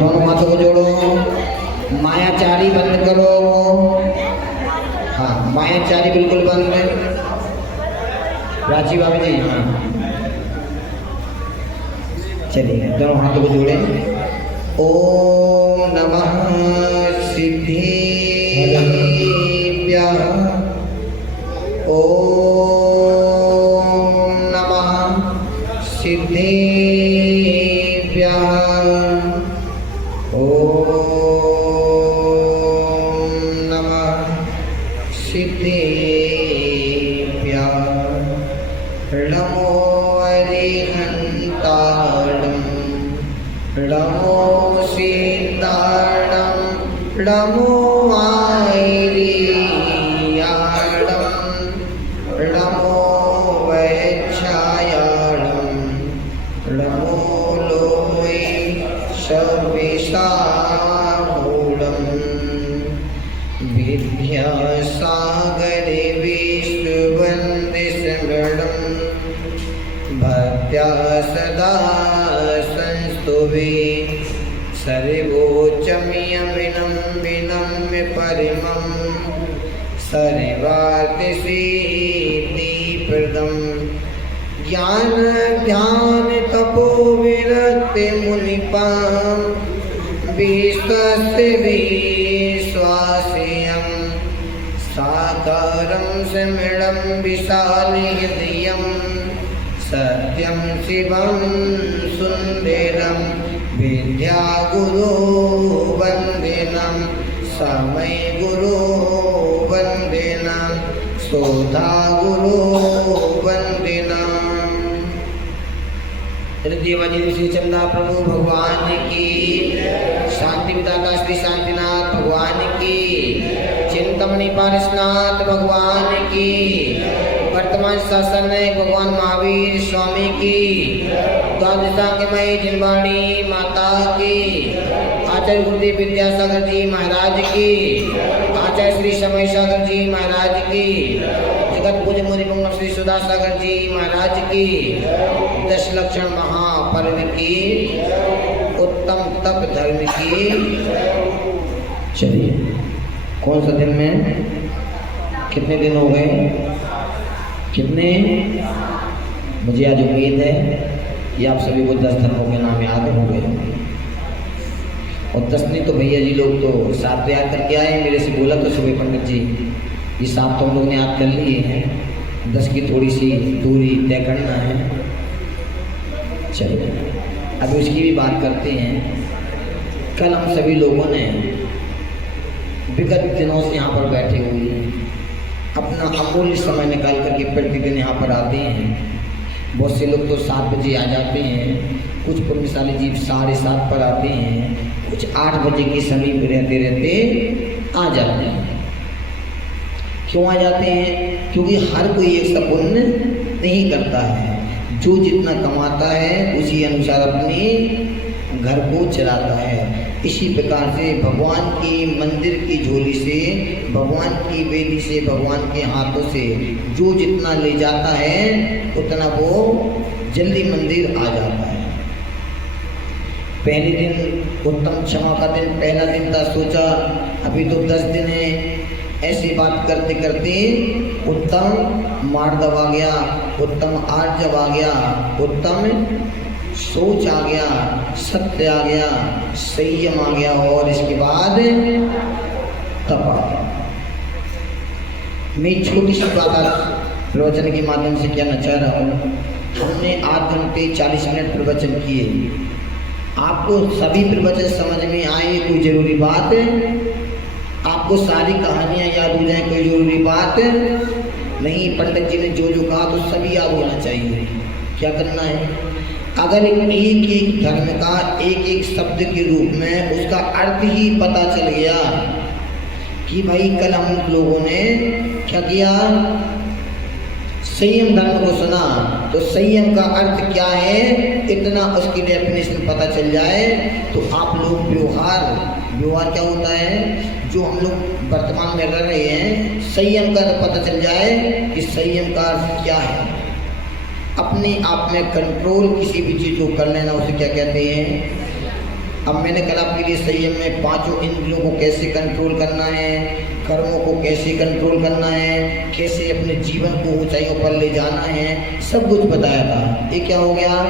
दोनों हाथों को जोड़ो, मायाचारी बंद करो। हाँ, मायाचारी बिल्कुल बंद। प्राची बाबू जी, हाँ चलिए, दोनों हाथों को जोड़े। ओम नमः सिद्धेभ्यः, ओम नमः सिद्धेभ्यः, ओम नमः सिद्धेभ्यः। नमो अरिहन्ताणं, नमो सीताणं, नमो आयर्याणं, नमो वैच्छायाणं, नमो लोये सर्वेशामूलं। विद्यासागरे विष्णुवन्दे स्मरणं, भक्त्या सदा संस्तुवे। सर्वोच्चमियमिनं विनम्य परमं, सर्वार्थसिद्धिप्रदं। ज्ञान ध्यान तपो विरक्ति मुनिपां, विश्वस्य विश्वास्यं। साकारं समृडं विशालहृदयं, सत्यं शिवं सुन्दरं। विद्यागुरो वन्दिनं, समय गुरो वन्दिनं, शोधागुरो वन्दिनं। हृदयवाजी श्री चंदा प्रभु भगवान की, शांति विदाता श्री शांतिनाथ भगवान की, चिंतामणि पारसनाथ भगवान की, वर्तमान शासन भगवान महावीर स्वामी की, द्वादशांगमय जिनवाणी माता की, आचार्य गुरुदेव विद्यासागर जी महाराज की, आचार्य श्री समय सागर जी महाराज की, जगत पूज्य मुनिपुंग श्री सुधा सागर जी महाराज की, 10 लक्षण महापर्व की, उत्तम तप धर्म की। चलिए, कौन सा दिन में कितने दिन हो गए? कितने? मुझे आज उम्मीद है कि आप सभी को 10 धर्मों के नाम याद हो गए। और 10 नहीं तो भैया जी लोग तो 7 याद करके आए। मेरे से बोला तो सुबह पंडित जी, ये 7 तो हम लोग ने याद कर लिए हैं, 10 की थोड़ी सी दूरी तय करना है। चलिए, अब उसकी भी बात करते हैं। कल हम सभी लोगों ने विगत दिनों से यहाँ पर बैठे हुए अपना अमूल्य समय निकाल करके प्रतिदिन यहाँ पर आते हैं। बहुत से लोग तो 7 बजे आ जाते हैं, कुछ पुण्यशाली जीव 7:30 पर आते हैं, कुछ 8 बजे के समीप रहते रहते आ जाते हैं। क्यों आ जाते हैं? क्योंकि हर कोई एक सा पुण्य नहीं करता है। जो जितना कमाता है उसी अनुसार अपने घर को चलाता है। इसी प्रकार से भगवान की मंदिर की झोली से, भगवान की वेदी से, भगवान के हाथों से जो जितना ले जाता है उतना वो जल्दी मंदिर आ जाता है। पहले दिन उत्तम क्षमा का दिन, पहला दिन था, सोचा अभी तो 10 दिन है। ऐसी बात करते करते उत्तम मार्दव आ गया, उत्तम आर्जव आ गया, उत्तम सोच आ गया, सत्य आ गया, संयम आ गया, और इसके बाद तप आ गया। मैं छोटी सी बात प्रवचन के माध्यम से कहना चाह रहा हूँ। हमने 8 घंटे 40 मिनट प्रवचन किए। आपको सभी प्रवचन समझ में आए कोई जरूरी बात है? आपको सारी कहानियाँ याद हो जाए कोई जरूरी बात नहीं। पंडित जी ने जो जो कहा तो सभी याद होना चाहिए। क्या करना है? अगर एक एक धर्म का एक एक शब्द के रूप में उसका अर्थ ही पता चल गया कि भाई कल हम लोगों ने क्या किया, संयम धर्म को सुना, तो संयम का अर्थ क्या है इतना उसकी डेफिनेशन पता चल जाए तो आप लोग व्यवहार क्या होता है जो हम लोग वर्तमान में रह रहे हैं, संयम का पता चल जाए कि संयम का अर्थ क्या है। अपने आप में कंट्रोल किसी भी चीज़ को कर लेना उसे क्या कहते हैं? अब मैंने कल आपके लिए संयम में पांचों इंद्रियों को कैसे कंट्रोल करना है, कर्मों को कैसे कंट्रोल करना है, कैसे अपने जीवन को ऊंचाइयों पर ले जाना है, सब कुछ बताया था। ये क्या हो गया?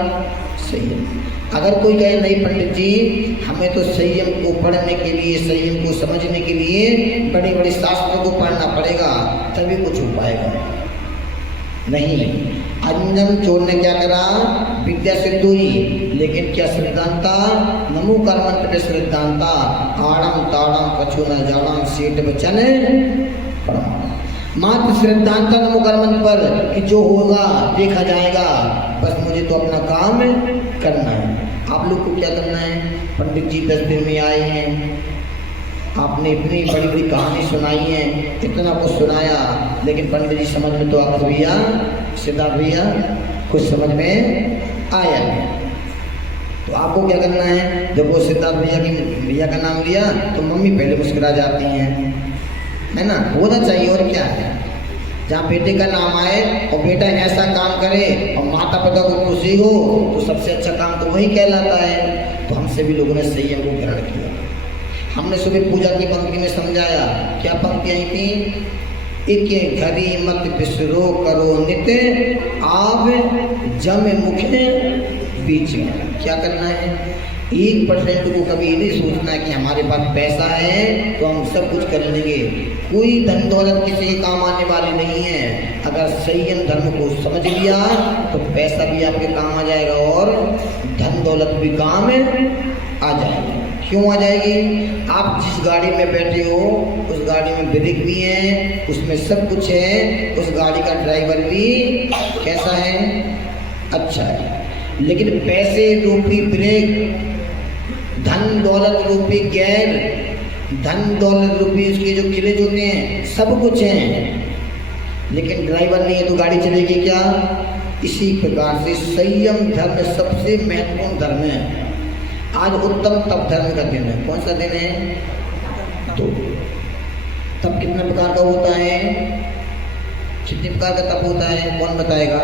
संयम। अगर कोई कहे नहीं पंडित जी हमें तो संयम को पढ़ने के लिए, संयम को समझने के लिए बड़े बड़े शास्त्रों को पढ़ना पड़ेगा तभी कुछ हो पाएगा, नहीं। अंजन चोर ने क्या करा? विद्या सिद्ध हुई, लेकिन क्या सिद्धांता? नमो कर्मंत पे सिद्धांता आड़म ताड़म कछु न जाड़म सेठ बचन मात्र सिद्धांता नमो कर्मंत पर कि जो होगा देखा जाएगा, बस मुझे तो अपना काम करना है। आप लोग को क्या करना है? पंडित जी 10 दिन में आए हैं, आपने इतनी बड़ी बड़ी कहानी सुनाई है, इतना कुछ सुनाया, लेकिन पंडित जी समझ में तो आपको भैया, सिद्धार्थ भैया कुछ समझ में आया नहीं। तो आपको क्या करना है? जब वो सिद्धार्थ भैया का नाम लिया तो मम्मी पहले मुस्कुरा जाती हैं, है ना? होना चाहिए, और क्या है। जहाँ बेटे का नाम आए और बेटा ऐसा काम करे और माता पिता को खुशी हो तो सबसे अच्छा काम तो वही कहलाता है। तो हम सभी लोगों ने संयम को ग्रहण किया। हमने सुबह पूजा की पंक्ति में समझाया, क्या पंक्तियाँ थी? एक घड़ी मत बिसरो करो नित्य आव जम मुखे बीच में। क्या करना है? 1% को कभी ये नहीं सोचना है कि हमारे पास पैसा है तो हम सब कुछ कर लेंगे। कोई धन दौलत किसी के काम आने वाली नहीं है। अगर संयम धर्म को समझ लिया तो पैसा भी आपके काम आ जाएगा और धन दौलत भी काम आ जाएगी। क्यों आ जाएगी? आप जिस गाड़ी में बैठे हो उस गाड़ी में ब्रेक भी है, उसमें सब कुछ है, उस गाड़ी का ड्राइवर भी कैसा है? अच्छा है। लेकिन पैसे रूपी ब्रेक, धन दौलत रूपी गैर, धन दौलत रूपी उसके जो किले होते हैं सब कुछ हैं, लेकिन ड्राइवर नहीं है तो गाड़ी चलेगी क्या? इसी प्रकार से संयम धर्म सबसे महत्वपूर्ण धर्म है। आज उत्तम तप धर्म का दिन है। कौन सा दिन है? तो तप कितने प्रकार का होता है? कितने प्रकार का तप होता है? कौन बताएगा?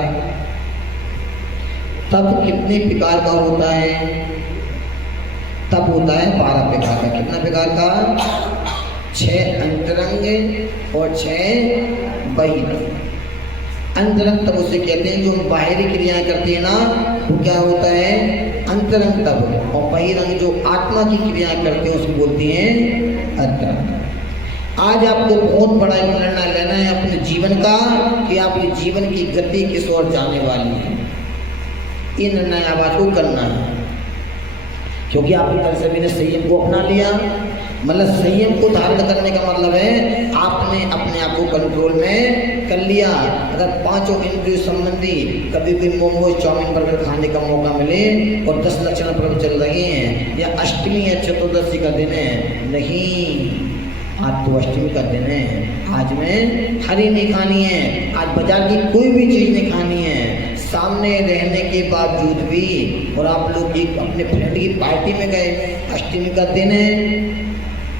तप कितने प्रकार का होता है? तप होता है 12 प्रकार का। कितना प्रकार का? 6 अंतरंग और 6 बहिरंग। अंतरंग तप उसे कहते हैं जो हम बाहरी क्रियाएं करते हैं ना, वो क्या होता है? अंतरंग तप। और बहिरंग जो आत्मा की क्रियाएं करते हैं उसको बोलते हैं अंतरंग। आज आपको बहुत बड़ा एक निर्णय लेना है अपने जीवन का कि आपके जीवन की गति किस ओर जाने वाली है। ये निर्णय आप आपको करना है, क्योंकि आपकी तरफ से मैंने संयम को अपना लिया। मतलब संयम को धारण करने का मतलब है आपने अपने आप को कंट्रोल में कर लिया। अगर 5 इंद्रिय संबंधी कभी भी मोमोज चाउमीन बर्गर खाने का मौका मिले और 10 लक्षण पर्व चल रहे हैं या अष्टमी या चतुर्दशी का दिन है, नहीं, आज तो अष्टमी का दिन है, आज में हरी नहीं खानी है, आज बाजार की कोई भी चीज़ नहीं खानी है। सामने रहने के बावजूद भी, और आप लोग एक अपने फ्रेंड की पार्टी में गए, अष्टमी का दिन है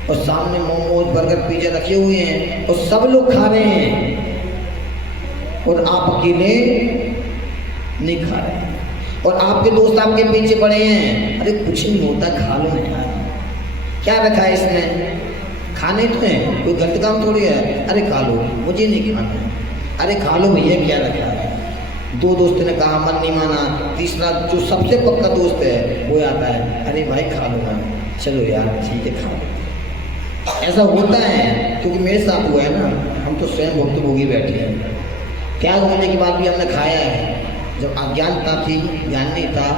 और सामने मोमोज बर्गर पिज्जा रखे हुए हैं और सब लोग खा रहे हैं और आप अकेले नहीं खा रहे और आपके दोस्त आपके पीछे पड़े हैं, अरे कुछ नहीं होता, खा लो ना यार, क्या रखा है इसमें, खाने तो हैं, कोई गलत काम थोड़ी है, अरे खा लो, मुझे नहीं खाना, अरे खा लो भैया, क्या रखा है। 2 दोस्त ने कहा, मन नहीं माना, तीसरा जो सबसे पक्का दोस्त है वो आता है, अरे भाई खा लो ना, चलो यार ठीक है खा लो। ऐसा होता है क्योंकि मेरे साथ हुआ है ना, हम तो स्वयं भुक्तभोगी बैठे हैं। त्याग होने के बाद भी हमने खाया है। जब अज्ञानता थी, ज्ञान नहीं था,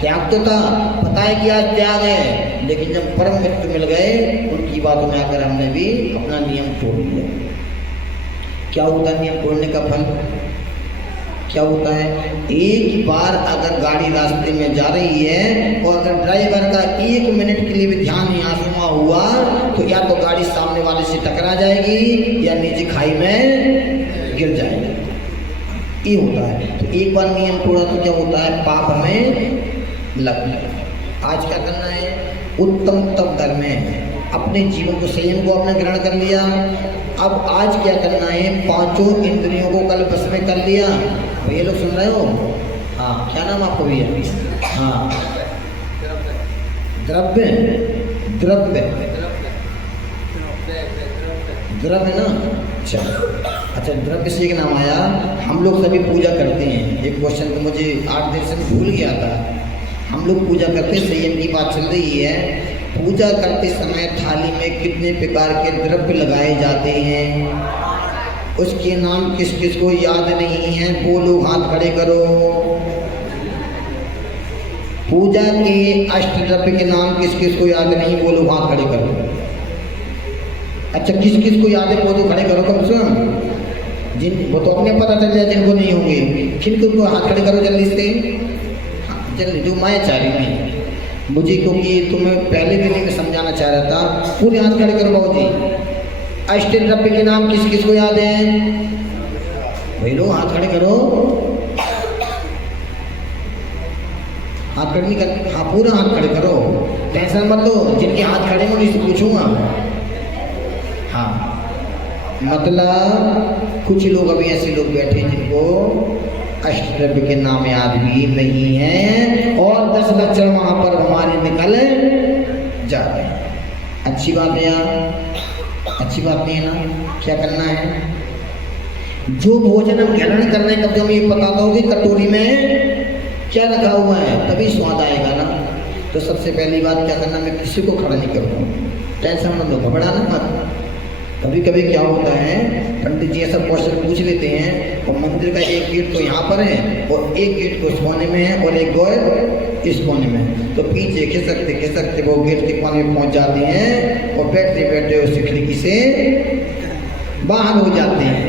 त्याग तो था, पता है कि आज त्याग है, लेकिन जब परम मित्र मिल गए उनकी बातों में आकर हमने भी अपना नियम तोड़ लिया। क्या होता है नियम तोड़ने का फल? क्या होता है? एक बार अगर गाड़ी रास्ते में जा रही है और अगर ड्राइवर का 1 मिनट के लिए भी ध्यान यहाँ सुना हुआ तो या तो गाड़ी सामने वाले से टकरा जाएगी या नीचे खाई में गिर जाएगी। ये होता है। तो एक बार नियम तोड़ा तो क्या होता है? पाप हमें लगता। आज क्या करना है? उत्तम तप धर्म है। अपने जीवन को, संयम को आपने ग्रहण कर लिया। अब आज क्या करना है? 5 इंद्रियों को कल बस में कर लिया। भैया लोग सुन रहे हो? हाँ, क्या नाम आपको भैया? हाँ, द्रव्य द्रव्य द्रव्य ना। अच्छा द्रव्य से एक नाम आया। हम लोग सभी पूजा करते हैं। एक क्वेश्चन तो मुझे 8 दिन से भूल गया था। हम लोग पूजा करते हैं, संयम की बात चल रही है। पूजा करते समय थाली में कितने प्रकार के द्रव्य लगाए जाते हैं, उसके नाम किस किस को याद नहीं है? बोलो, हाथ खड़े करो। पूजा के अष्टद्रव्य के नाम किस किस को याद नहीं? बोलो, हाथ खड़े करो। अच्छा किस किस को याद है? बोलो, खड़े करो कम से कम। जिन वो तो अपने पता चल जाए, जिनको नहीं होंगे किन को हाथ खड़े करो जल्दी से। हाँ जल्दी, जो मैं चाह रही हूँ मुझे, क्योंकि तुम्हें पहले दिन ही मैं समझाना चाह रहा था। पूरे हाथ खड़े करो बाबू जी। अष्टद्रव्य के नाम किस किस को याद है? भाई लोग हाथ खड़े करो। हाथ खड़े नहीं कर, हाँ पूरा हाथ खड़े करो, टेंशन मत लो। जिनके हाथ खड़े मैं इससे पूछूंगा। हाँ मतलब कुछ लोग अभी ऐसे लोग बैठे जिनको अष्टद्रव्य के नाम याद भी नहीं है, और 10 लक्षण वहाँ पर हमारे निकल जा रहे हैं। अच्छी बात है यार, अच्छी बात नहीं है ना। क्या करना है? जो भोजन हम ग्रहण कर रहे हैं, कब जब ये पता तो होगी कटोरी में क्या रखा हुआ है, तभी स्वाद आएगा ना। तो सबसे पहली बात क्या करना, मैं किसी को खड़ा नहीं करूँगा। टेंशन मत लो, घबराना मत। कभी कभी क्या होता है, पंडित जी ऐसा क्वेश्चन पूछ लेते हैं और मंदिर का एक गेट तो यहाँ पर है और एक गेट तो उस कोने में है और एक गेट इस कोने में। तो पीछे खिसकते वो गेट के कोने में पहुँच जाते हैं और बैठते बैठते उस खिड़की से बाहर हो जाते हैं।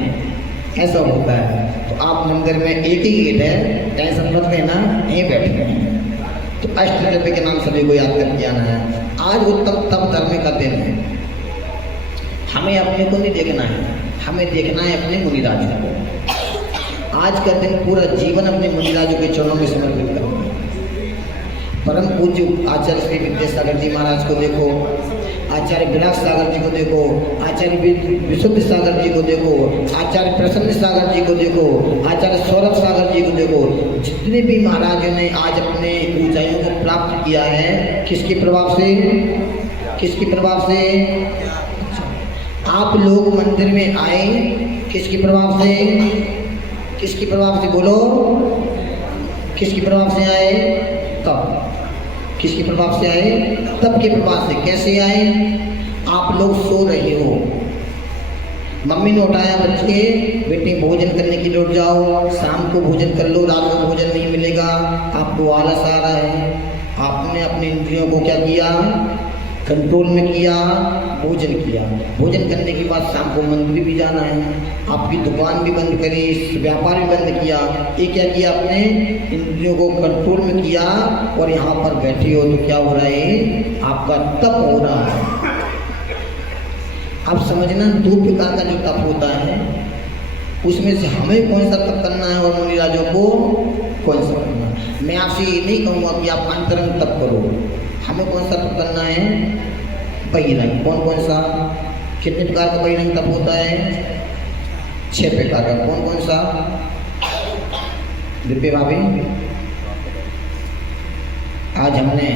ऐसा होता है। तो आप मंदिर में एक ही गेट है, टेंशन मत लेना, यहीं बैठे हैं। तो अष्टद्रव्य के नाम सभी को याद करके आना है। आज उत्तम तप करने का दिन है। हमें अपने को नहीं देखना है, हमें देखना है अपने मुनिराज को। आज का दिन पूरा जीवन अपने मुनिराजों के चरणों में समर्पित करना है। परम पूज्य आचार्य श्री विद्यासागर जी महाराज को देखो, आचार्य विलास सागर जी को देखो, आचार्य विशुद्ध सागर जी को देखो, आचार्य प्रसन्न सागर जी को देखो, आचार्य सौरभ सागर जी को देखो। जितने भी महाराजों ने आज अपने ऊंचाइयों को प्राप्त किया है, किसके प्रभाव से? किसके प्रभाव से? आप लोग मंदिर में आए किसके प्रभाव से? किसके प्रभाव से? बोलो, किसके प्रभाव से आए? तब। किसके प्रभाव से आए? तब के प्रभाव से। कैसे आए? आप लोग सो रहे हो, मम्मी ने उठाया, बच्चे बेटे भोजन करने के लिए उठ जाओ, शाम को भोजन कर लो, रात को भोजन नहीं मिलेगा। आपको आलस आ रहा है, आपने अपने इंद्रियों को क्या किया? कंट्रोल में किया, भोजन किया। भोजन करने के बाद शाम को मंदिर भी जाना है, आपकी दुकान भी बंद करी, व्यापार भी बंद किया। ये क्या किया? अपने इंद्रियों को कंट्रोल में किया और यहाँ पर बैठे हो तो क्या हो रहा है? आपका तप हो रहा है। अब समझना, 2 प्रकार का जो तप होता है, उसमें से हमें कौन सा तप करना है और मुनिराजों को कौन सा करना है। मैं आपसे ये नहीं कहूँगा कि आप अंतरंग तप करो। हमें कौन सा तप करना है? बहिरंग। कौन कौन सा? कितने प्रकार का बहिरंग तप होता है? 6 प्रकार का। कौन कौन सा? दिव्य भाभी, आज हमने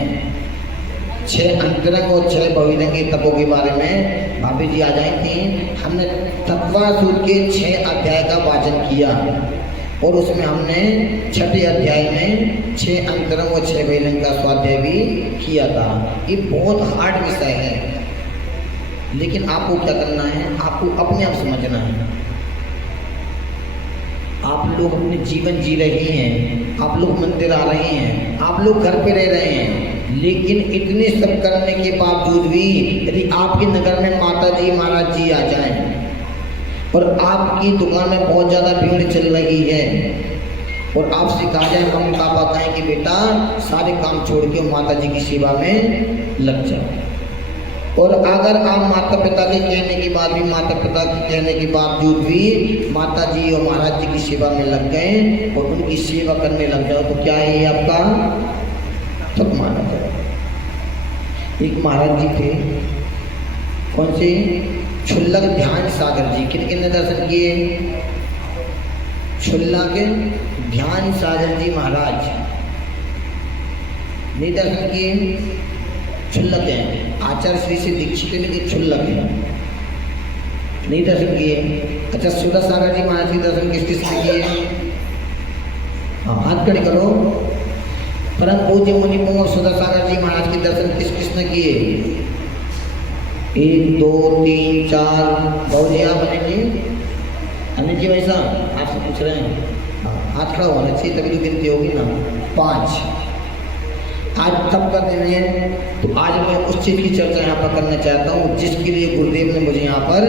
6 अंतरंग और 6 बहिरंग के तपों के बारे में भाभी जी आ जाई थी। हमने तत्वासुर के 6 अध्याय का वाचन किया और उसमें हमने 6ठे अध्याय में 6 अंतरंग और 6 बहिरंग का स्वाध्याय भी किया था। ये बहुत हार्ड विषय है, लेकिन आपको क्या करना है? आपको अपने आप समझना है। आप लोग अपने जीवन जी रहे हैं, आप लोग मंदिर आ रहे हैं, आप लोग घर पे रह रहे हैं, लेकिन इतने सब करने के बावजूद भी यदि आपके नगर में माता जी महाराज जी आ जाएं और आपकी दुकान में बहुत ज़्यादा भीड़ चल रही है और आपसे कहा जाए, मम्मी पापा कहें कि बेटा सारे काम छोड़ के माता जी की सेवा में लग जाओ, और अगर आप माता पिता के कहने के बाद भी, माता पिता के कहने के बावजूद भी माता जी और महाराज जी की सेवा में लग गए और उनकी सेवा करने लग जाओ, तो क्या है आपका तप माना जाए। एक महाराज जी थे, कौन से? क्षुल्लक ध्यान सागर जी। किन दर्शन किए? क्षुल्लक ध्यान सागर जी महाराज ने दर्शन किए। क्षुल्लक हैं। आचार्य श्री से दीक्षित में क्षुल्लक है, नहीं दर्शन किए। अच्छा, सुधा सागर जी महाराज के दर्शन किस किसने किए? हाँ, हाथ खड़े करो। परम पूज्य मुनि पुंग सुधा सागर जी महाराज के दर्शन किस किसने किए? 1 2 3 4 बहुत जी आप बनेंगे। अनिल जी भाई साहब आपसे पूछ रहे हैं, हाथ खड़ा होना चाहिए तभी तो गिनती होगी ना। 5 आज तब कर देने हैं। तो आज मैं उस चीज़ की चर्चा यहाँ पर करना चाहता हूँ जिसके लिए गुरुदेव ने मुझे यहाँ पर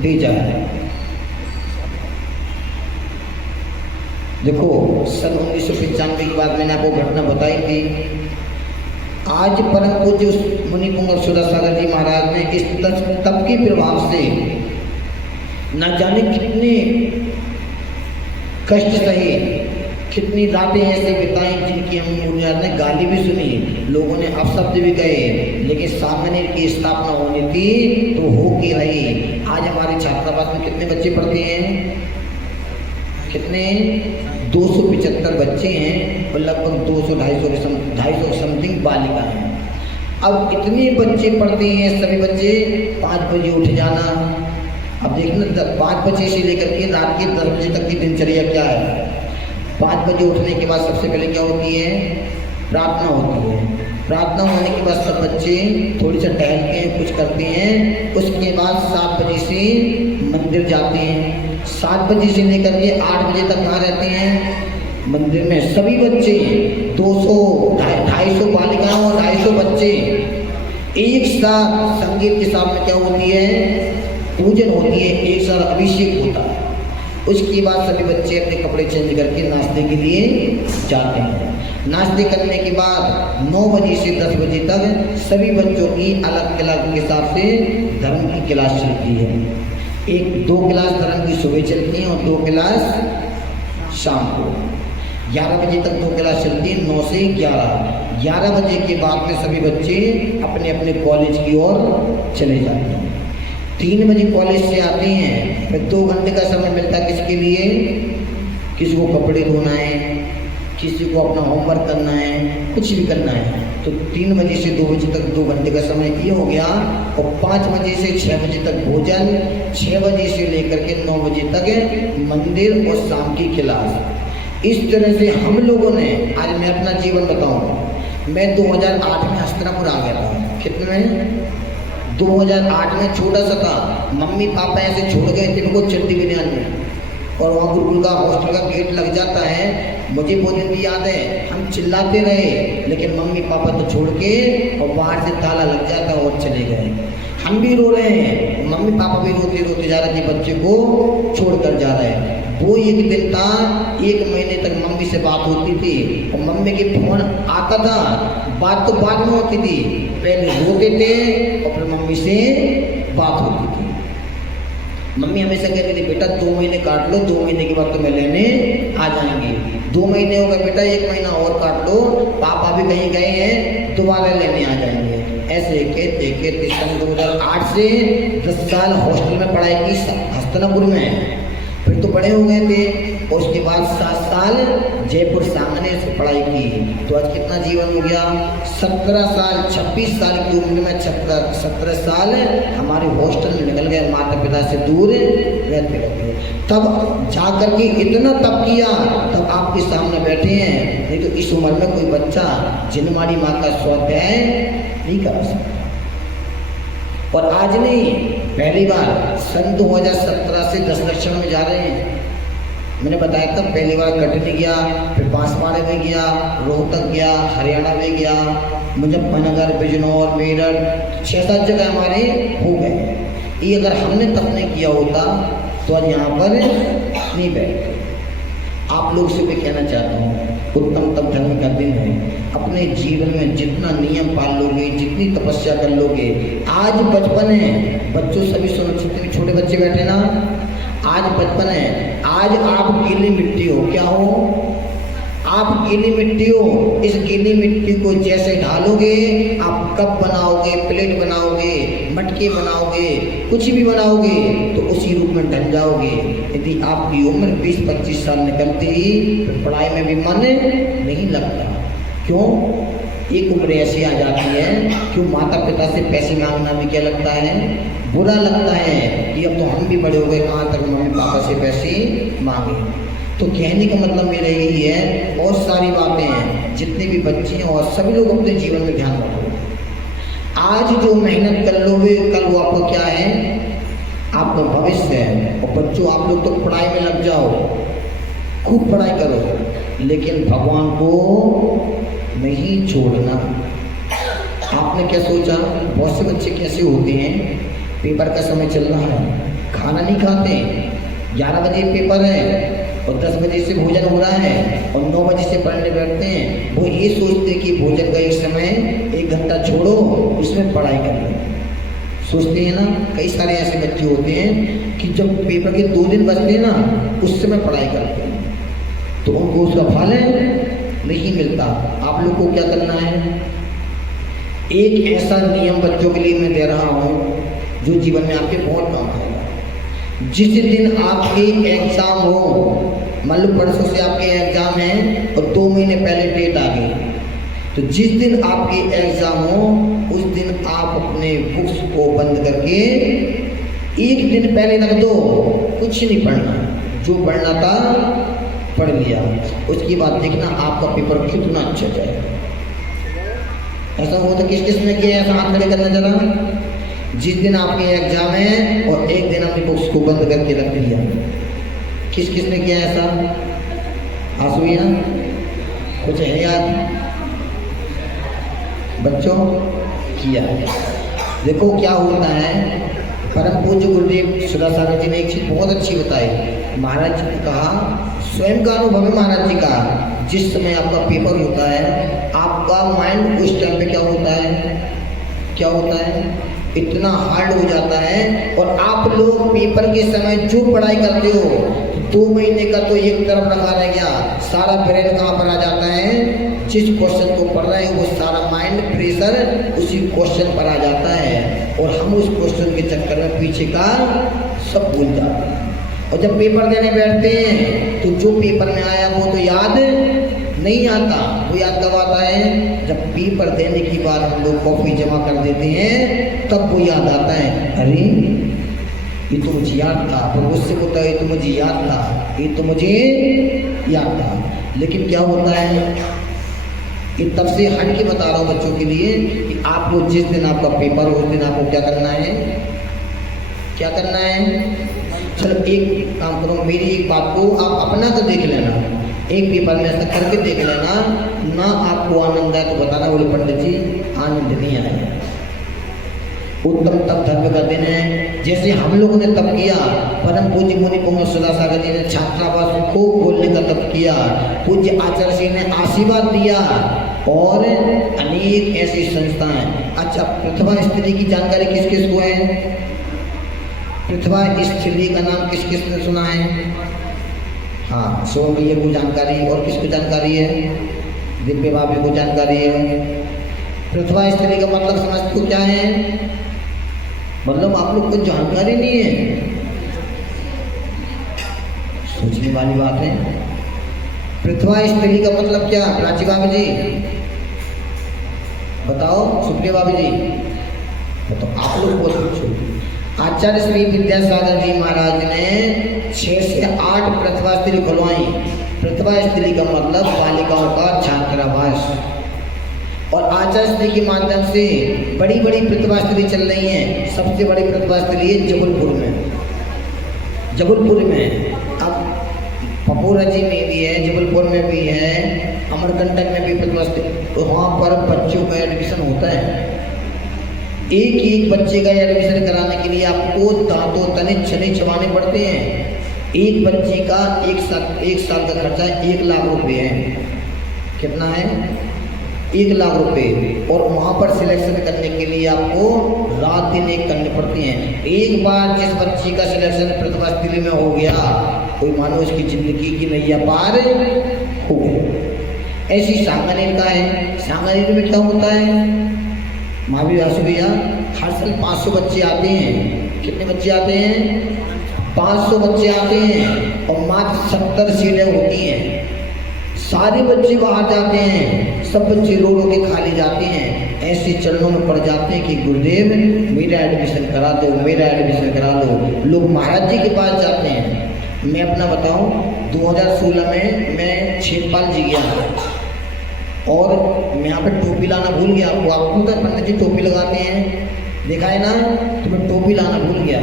भेजा है। देखो, सन 1995 की बात मैंने आपको घटना बताई थी। आज परम पूज्य मुनि पुंग सुधा सागर जी महाराज ने इस तप के प्रभाव से न जाने कितने कष्ट सहे, कितनी रातें ऐसे बिताई जिनकी हम बुनियाद ने गाली भी सुनी, लोगों ने अपशब्द भी कहे, लेकिन सामने की स्थापना होनी थी तो हो की रही। आज हमारे छात्रावास में कितने बच्चे पढ़ते हैं? कितने? 275 बच्चे हैं और लगभग 200-250 समथिंग बालिका हैं। अब इतने बच्चे पढ़ते हैं, सभी बच्चे 5 बजे उठ जाना। अब देखना 5 बजे से लेकर के रात के 10 बजे तक की दिनचर्या क्या है। 5 बजे उठने के बाद सबसे पहले क्या होती है? प्रार्थना होती है। प्रार्थना होने के बाद सब बच्चे थोड़ी सा टहलते हैं, कुछ करते हैं। उसके बाद 7 बजे से मंदिर जाते हैं। 7 बजे से लेकर के 8 बजे तक कहाँ रहते हैं? मंदिर में। सभी बच्चे 200-250 बालिकाओं और 250 बच्चे एक साथ संगीत के साथ में क्या होती है? पूजन होती है, एक साथ अभिषेक होता है। उसके बाद सभी बच्चे अपने कपड़े चेंज करके नाश्ते के लिए जाते हैं। नाश्ते करने के बाद 9 बजे से 10 बजे तक सभी बच्चों की अलग अलग के हिसाब से धर्म की क्लास चलती है। 1-2 क्लास धर्म की सुबह चलती हैं और 2 क्लास शाम को। 11 बजे तक 2 क्लास चलती है, 9 से 11। 11 बजे के बाद में सभी बच्चे अपने अपने कॉलेज की ओर चले जाते हैं। 3 बजे कॉलेज से आते हैं, फिर 2 घंटे का समय मिलता है किसके लिए? किसी को कपड़े धोना है, किसी को अपना होमवर्क करना है, कुछ भी करना है। तो 3 बजे से 2 बजे तक 2 घंटे का समय ये हो गया। और 5 बजे से 6 बजे तक भोजन, 6 बजे से लेकर के 9 बजे तक मंदिर और शाम की क्लास। इस तरह से हम लोगों ने, आज मैं अपना जीवन बताऊँ, मैं 2008 में हस्तिनापुर आ गया था। कितने में? 2008 में छोटा सा था। मम्मी पापा ऐसे छोड़ गए थे मेरे को चट्टी बनियान में, और वहाँ गुरुकुल का हॉस्टल का गेट लग जाता है। मुझे वो दिन भी याद है, हम चिल्लाते रहे, लेकिन मम्मी पापा तो छोड़ के और बाहर से ताला लग जाता और चले गए। हम भी रो रहे हैं, मम्मी पापा भी रोते रोते जा रहे थे, बच्चे को छोड़कर जा रहे हैं। वो एक दिन था, 1 महीने तक मम्मी से बात होती थी और मम्मी के फोन आता था। बात तो बाद में होती थी, पहले रोते थे और फिर मम्मी से बात होती थी। मम्मी हमेशा कहती थी, बेटा 2 महीने काट लो, 2 महीने के बाद तुम्हें लेने आ जाएंगे। 2 महीने हो गए बेटा, 1 महीना और काट लो, पापा भी कहीं गए हैं, दोबारा लेने आ जाएंगे। ऐसे कहते कहते सन 2008 से 10 साल हॉस्टल में पढ़ाई की हस्तिनापुर में। फिर तो बड़े हो गए थे और उसके बाद 7 साल जयपुर सामने से पढ़ाई की। तो आज कितना जीवन हो गया? 17 साल, 26 साल की उम्र में 17 साल हमारे हॉस्टल में निकल गए, माता पिता से दूर रहते रहते। तब जाकर के इतना तप किया, तब आपके सामने बैठे हैं। नहीं तो इस उम्र में कोई बच्चा जिनमाड़ी माँ का स्वाध्याय नहीं कर सकता। और आज नहीं, पहली बार सन 2017 से 10 लक्षण में जा रहे हैं। मैंने बताया था, पहली बार कटनी गया, फिर बांसवाड़े में गया, रोहतक गया, हरियाणा में गया, मुजफ्फरनगर, बिजनौर, मेरठ, 6-7 जगह हमारे हो गए। ये अगर हमने तब नहीं किया होता तो आज यहाँ पर नहीं बैठते। आप लोग से मैं कहना चाहता हूँ, उत्तम तप धर्म का दिन है। अपने जीवन में जितना नियम पाल लोगे, जितनी तपस्या कर लोगे। आज बचपन है, बच्चों सभी सुनो, जितने छोटे बच्चे बैठे ना, आज बचपन है। आज आप गीली मिट्टी हो, क्या हो? आप गीली मिट्टी हो। इस गीली मिट्टी को जैसे ढालोगे, आप कप बनाओगे, प्लेट बनाओगे, मटके बनाओगे, कुछ भी बनाओगे, तो उसी रूप में ढल जाओगे। यदि आपकी उम्र 20-25 साल निकलती ही तो पढ़ाई में भी मन नहीं लगता। क्यों? एक उम्र ऐसी आ जाती है कि माता पिता से पैसे मांगना भी क्या लगता है, बुरा लगता है कि अब तो हम भी बड़े हो गए, कहाँ तक मम्मी पापा से पैसे मांगे। तो कहने का मतलब मेरा यही है, बहुत सारी बातें हैं, जितने भी बच्चे हैं और सभी लोग अपने जीवन में ध्यान रखो। आज जो मेहनत कर लोगे कल वो आपको क्या है, आपका भविष्य है। और बच्चों आप लोग तो पढ़ाई में लग जाओ, खूब पढ़ाई करो, लेकिन भगवान को नहीं छोड़ना। आपने क्या सोचा, बहुत से बच्चे कैसे होते हैं, पेपर का समय चल रहा है, खाना नहीं खाते, 11 बजे पेपर है और 10 बजे से भोजन हो रहा है और 9 बजे से पढ़ने बैठते हैं। वो ये सोचते कि भोजन का एक समय 1 घंटा छोड़ो, उसमें पढ़ाई कर लो, सोचते हैं ना। कई सारे ऐसे बच्चे होते हैं कि जब पेपर के 2 दिन बचते हैं ना, उस समय पढ़ाई करते हैं, तो उनको उसका फल नहीं मिलता। आप लोग को क्या करना है, एक ऐसा नियम बच्चों के लिए मैं दे रहा हूँ जो जीवन में आपके बहुत काम आएगा। जिस दिन आपके एग्जाम हो, मान लो परसों से आपके एग्जाम है और 2 महीने पहले डेट आ गई, तो जिस दिन आपके एग्जाम हो उस दिन आप अपने बुक्स को बंद करके 1 दिन पहले रख दो, कुछ नहीं पढ़ना, जो पढ़ना था पढ़ लिया, उसके बाद देखना आपका पेपर कितना अच्छा जाएगा। ऐसा हो तो किस किस ने किया, ऐसा हाथ खड़े करना जरा। जिस दिन आपके एग्जाम है और 1 दिन अपनी बुक्स को बंद करके रख दिया, किस किस ने किया ऐसा, आंसुया कुछ है याद, बच्चों किया। देखो क्या होता है, परम पूज्य गुरुदेव सुधा सागर जी ने एक चीज बहुत अच्छी बताई। महाराज जी ने कहा, स्वयं का अनुभव है महाराज जी का, जिस समय आपका पेपर होता है आपका माइंड उस टाइम पे क्या होता है, क्या होता है, इतना हार्ड हो जाता है। और आप लोग पेपर के समय जो पढ़ाई करते हो, 2 महीने का तो एक तरफ रखा रह गया, सारा ब्रेन कहाँ पर आ जाता है, जिस क्वेश्चन को पढ़ रहे हैं वो सारा माइंड प्रेशर उसी क्वेश्चन पर आ जाता है और हम उस क्वेश्चन के चक्कर में पीछे का सब भूल जाते हैं। और जब पेपर देने बैठते हैं तो जो पेपर में आया वो तो याद नहीं आता, वो याद कब आता है, जब पेपर देने के बाद हम लोग कॉपी जमा कर देते हैं तब वो याद आता है, अरे ये तो मुझे याद था, पर उससे होता है ये तो मुझे याद था, ये तो मुझे याद था। लेकिन क्या होता है, ये तब से हट के बता रहा हूँ बच्चों के लिए कि आपको जिस दिन आपका पेपर हो उस दिन आपको क्या करना है, क्या करना है। चलो एक काम करो, मेरी एक बात को आप अपना तो देख लेना, एक पेपर में ऐसा करके देख लेना, ना आपको आनंद आए तो बताना, बोले पंडित जी आनंद नहीं आया। उत्तम तप धर्म का दिन है, जैसे हम लोगों ने तप किया, परम पूज्य मुनि कुमार सुधा सागर जी ने छात्रावास को खोलने का तप किया, पूज्य आचार्य सिंह ने आशीर्वाद दिया और अनेक ऐसी संस्थाएं। अच्छा, प्रतिभा स्त्री की जानकारी किस किस को है, प्रतिभा स्त्री का नाम किस किस ने सुना है, हाँ सोम भैया को जानकारी, और किसको जानकारी है, दिव्य भाभी को जानकारी है। प्रतिभा स्त्री का मतलब समझते हो क्या है, मतलब आप लोग को जानकारी नहीं है, सोचने वाली बात है। प्रतिभा स्त्री का मतलब क्या, प्राची भाभी जी बताओ, सुप्रिया भाभी जी बताओ, आप लोग को पूछो। आचार्य श्री विद्यासागर जी महाराज ने 6 से 8 प्रतिभा स्त्री खुलवाई। प्रतिभा स्त्री का मतलब बालिकाओं का छात्रावास, और आचार्य श्री के माध्यम से बड़ी बड़ी प्रतिभा स्त्री चल रही हैं। सबसे बड़ी प्रतिभा स्त्री है जबलपुर में, जबलपुर में, अब पपोरा जी में भी है, जबलपुर में भी है, अमरकंटक में भी प्रतिभा स्त्री, तो वहाँ पर बच्चों का एडमिशन होता है। एक एक बच्चे का एडमिशन कराने के लिए आपको दांतों तने छने चबाने पड़ते हैं। एक बच्चे का एक साल का खर्चा 1 लाख रुपए है। कितना है, 1 लाख रुपए। और वहाँ पर सिलेक्शन करने के लिए आपको रात दिन एक करनी पड़ती हैं। एक बार जिस बच्ची का सिलेक्शन प्रतिभा स्त्री में हो गया, कोई मानो उसकी जिंदगी की नैया पार हो गई। ऐसी सांगानेर का है, सांगानेर में क्या होता है, महावीर आसु भैया, हर साल 500 बच्चे आते हैं। कितने बच्चे आते हैं, 500 बच्चे आते हैं और मात्र 70 सीटें होती हैं। सारे बच्चे बाहर जाते हैं, सब बच्चे रो रो के खाली जाते हैं, ऐसे चरणों में पड़ जाते हैं कि गुरुदेव मेरा एडमिशन करा दो, मेरा एडमिशन करा दो। लोग महाराज जी के पास जाते हैं। मैं अपना बताऊं, 2016 में मैं छेदपाल जी गया और मैं यहाँ पे टोपी लाना भूल गया। वो आपको तो पंडित जी टोपी लगाते हैं, देखा है ना, तो मैं टोपी लाना भूल गया।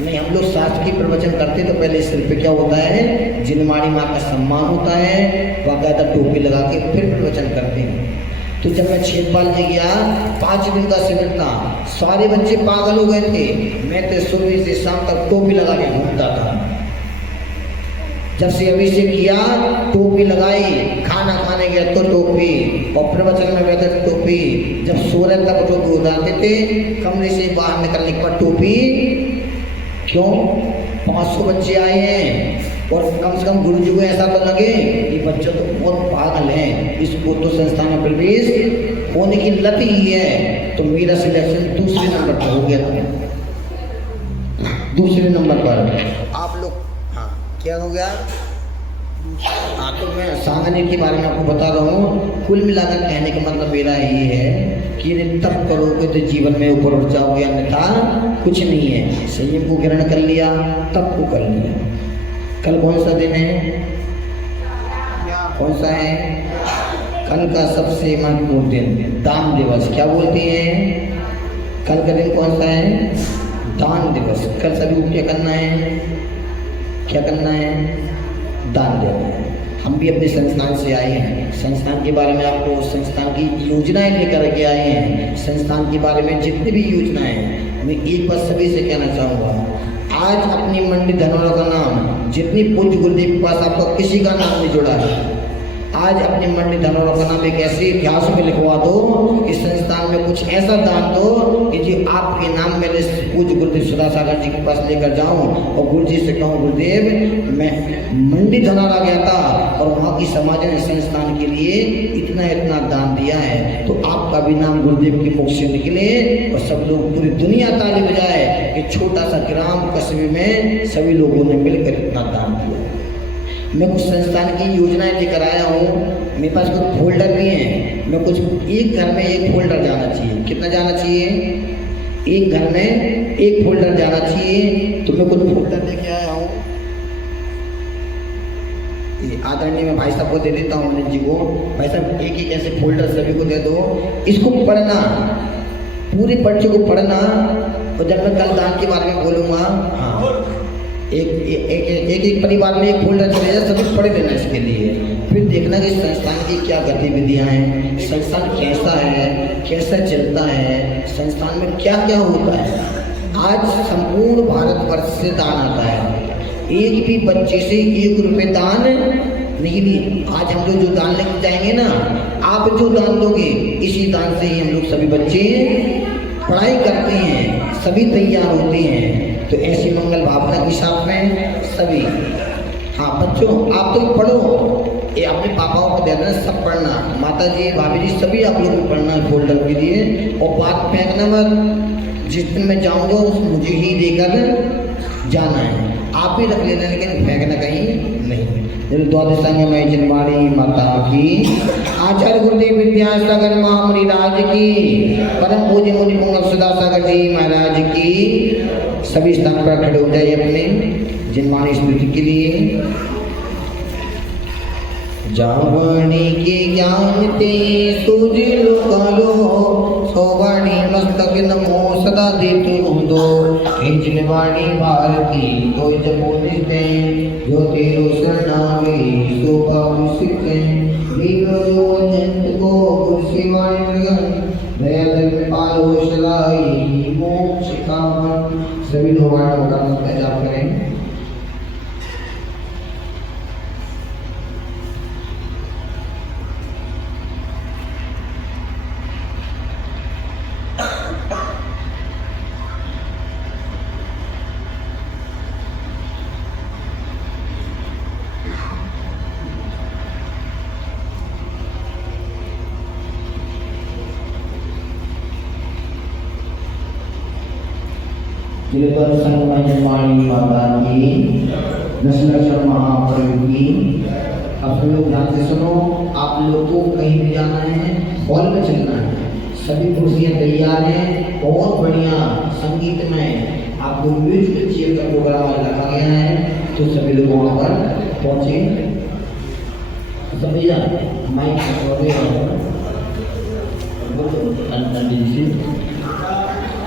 नहीं, हम लोग शास्त्र की प्रवचन करते तो पहले सिर पे क्या होता है, जिनमाड़ी माँ का सम्मान होता है, बाकायदा टोपी लगा के फिर प्रवचन करते हैं। तो जब मैं छेदपाल जी गया, 5 दिन का शिविर था, सारे बच्चे पागल हो गए थे। मैं तो सुबह से शाम तक टोपी लगा के घूमता था। जब से अभिषेक किया, टोपी लगाई, खाना खाने गया तो टोपी, और प्रवचन में बैठे टोपी, जब सो रहे तब टोपी उतारते थे, कमरे से बाहर निकलने के बाद टोपी। क्यों? 500 बच्चे आए हैं और कम से कम गुरु जी को ऐसा तो लगे कि बच्चे तो बहुत पागल हैं, इसको तो संस्थान में प्रवेश होने की लत ही है। तो मेरा सिलेक्शन दूसरे नंबर पर हो गया था, दूसरे नंबर पर। आप लोग क्या हो गया? हाँ, तो मैं सांगनेर के बारे में आपको बता रहा हूँ। कुल मिलाकर कहने का मतलब मेरा ये है कि यदि तप करोगे तो जीवन में ऊपर उठ जाओगे, अन्यथा कुछ नहीं है। संयम को ग्रहण कर लिया, तप को कर लिया। कल कौन सा दिन है? कौन सा है? कल का सबसे महत्वपूर्ण दिन दान दिवस। क्या बोलते हैं? कल का दिन कौन सा है? दान दिवस। कल सभी को क्या करना है? क्या करना है? दान देना है। हम भी अपने संस्थान से आए हैं, संस्थान के बारे में आपको संस्थान की योजनाएं लेकर के आए हैं। संस्थान के बारे में जितनी भी योजनाएं हैं, मैं एक बार सभी से कहना चाहूँगा, आज अपनी मंडी धनौरा का नाम, जितनी पूज्य गुरुदेव के पास आपका किसी का नाम नहीं जुड़ा है, आज अपनी मंडी धनौरा का नाम एक ऐसे इतिहास में लिखवा दो, इस संस्थान में कुछ ऐसा दान दो कि जी आपके नाम मेरे पूज्य गुरुदेव सुधासागर जी के पास लेकर जाऊं और गुरु जी से कहूँ, गुरुदेव मैं मंडी धनौरा गया था और वहाँ की समाज ने संस्थान के लिए इतना इतना दान दिया है, तो आपका भी नाम गुरुदेव के मुख से निकले और सब लोग, पूरी दुनिया ताली बजाए कि छोटा सा ग्राम कस्बे में सभी लोगों ने मिलकर इतना दान दिया। मैं कुछ संस्थान की योजनाएं लेकर आया हूँ, मेरे पास कुछ फोल्डर भी हैं। मैं कुछ, एक घर में एक फोल्डर जाना चाहिए। कितना जाना चाहिए? एक घर में एक फोल्डर जाना चाहिए। तो मैं कुछ फोल्डर लेके आया हूँ, आदरणीय मैं भाई साहब को दे देता हूँ, मनीष जी को। भाई साहब एक एक ऐसे फोल्डर सभी को दे दो, इसको पढ़ना, पूरे पर्चे को पढ़ना, और जब मैं कल दान के बारे में बोलूँगा, हाँ, एक परिवार में एक फोल्डर चले जाए, सभी पढ़ लेना इसके लिए। फिर देखना कि संस्थान की क्या गतिविधियां हैं, संस्थान कैसा है, कैसा चलता है, संस्थान में क्या क्या होता है। आज संपूर्ण भारतवर्ष से दान आता है, एक भी बच्चे से 1 रुपये दान नहीं ली। आज हम लोग जो दान लेके जाएंगे ना, आप जो दान दोगे, इसी दान से ही हम लोग सभी बच्चे पढ़ाई करते हैं, सभी तैयार होते हैं। तो ऐसी मंगल भावना के साथ में सभी, हाँ बच्चों आप तो पढ़ो, ये अपने पापाओं को दे देना, सब पढ़ना, माता जी भाभी जी सभी आप लोगों को पढ़ना है फोल्डर के लिए। और बात फेंकना मत, जिस दिन मैं जाऊँगा उस मुझे ही देकर जाना है, आप ही रख लेना, लेकिन फेंकना कहीं नहीं। द्वादशांग में जिनवाणी माता की, आचार्य गुरुदेव विद्यासागर महामुनि राज की, परम पूज्य मुनि पुंगव सुधासागर जी महाराज की। सभी स्थान पर खड़े हो जाइए अपने जिनवाणी स्मृति के लिए। जावणी के ज्ञान ते सूझ लो, सोवाणी मस्तक नमो सदा देतु दो, जिनवाणी भारती तो जपो निस्ते, जो तेरो शरणावे सो पाऊ सिक्के, वीरो जो जंत को गुरसिवाणी मृगन, दया दल पालो शलाई मोक्ष कामन। सभी लोग वाणों का मंत्र जाप करें। जिनवाणी माता की, 10 लक्ष महाप्रभु की। अब सब लोग ध्यान से सुनो, आप लोग को कहीं भी जाना है, हॉल में चलना है, सभी कुर्सियां तैयार हैं, बहुत बढ़िया संगीत में आपको म्यूजिक चेयर का प्रोग्राम रखा गया है, तो सभी लोग वहाँ पर पहुँचे। सब भैया माइक